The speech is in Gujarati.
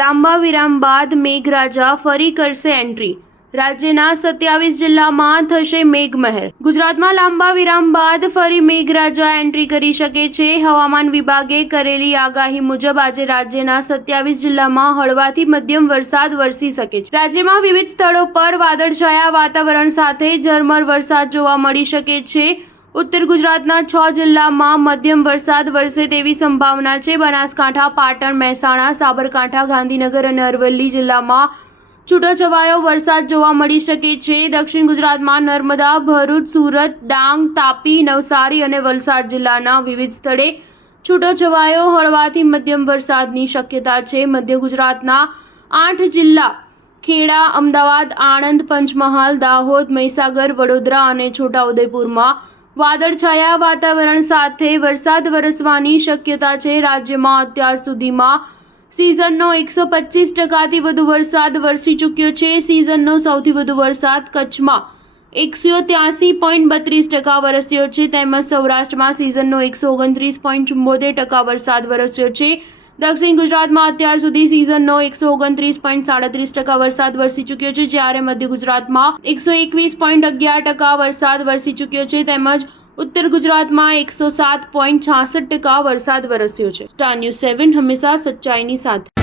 લાંબા વિરામ બાદ મેઘરાજા ફરી કરશે એન્ટ્રી. રાજ્યના 27 જિલ્લામાં થશે મેઘમહેર. ગુજરાતમાં લાંબા વિરામ બાદ ફરી મેઘરાજા એન્ટ્રી કરી શકે છે. હવામાન વિભાગે કરેલી આગાહી મુજબ આજે રાજ્યના 27 જિલ્લામાં હળવાથી મધ્યમ વરસાદ વરસી શકે છે. રાજ્યમાં વિવિધ સ્થળો પર વાદળછાયા વાતાવરણ સાથે ઝરમર વરસાદ જોવા મળી શકે છે. ઉત્તર ગુજરાતના 6 જિલ્લામાં મધ્યમ વરસાદ વરસે તેવી સંભાવના છે. બનાસકાંઠા, પાટણ, મહેસાણા, સાબરકાંઠા, ગાંધીનગર અને અરવલ્લી જિલ્લામાં છૂટોછવાયો વરસાદ જોવા મળી શકે છે. દક્ષિણ ગુજરાતમાં નર્મદા, ભરૂચ, સુરત, ડાંગ, તાપી, નવસારી અને વલસાડ જિલ્લાના વિવિધ સ્થળે છૂટોછવાયો હળવાથી મધ્યમ વરસાદની શક્યતા છે. મધ્ય ગુજરાતના 8 જિલ્લા ખેડા, અમદાવાદ, આણંદ, પંચમહાલ, દાહોદ, મહીસાગર, વડોદરા અને છોટાઉદેપુરમાં વાદળછાયા વાતાવરણ સાથે વરસાદ વરસવાની શક્યતા છે. રાજ્યમાં અત્યાર સુધીમાં સિઝનનો 125%થી વધુ વરસાદ વરસી ચૂક્યો છે. સિઝનનો સૌથી વધુ વરસાદ કચ્છમાં 183.32% વરસ્યો છે, તેમજ સૌરાષ્ટ્રમાં સિઝનનો 129.74% વરસાદ વરસ્યો છે. દક્ષિણ ગુજરાતમાં અત્યાર સુધી સિઝનનો 129.37% વરસાદ વરસી ચૂક્યો છે, જ્યારે મધ્ય ગુજરાતમાં 121.11% વરસાદ વરસી ચૂક્યો છે, તેમજ ઉત્તર ગુજરાતમાં 107.66% વરસાદ વરસ્યો છે. સ્ટાર ન્યૂઝ 7 હંમેશા સચ્ચાઈની સાથે.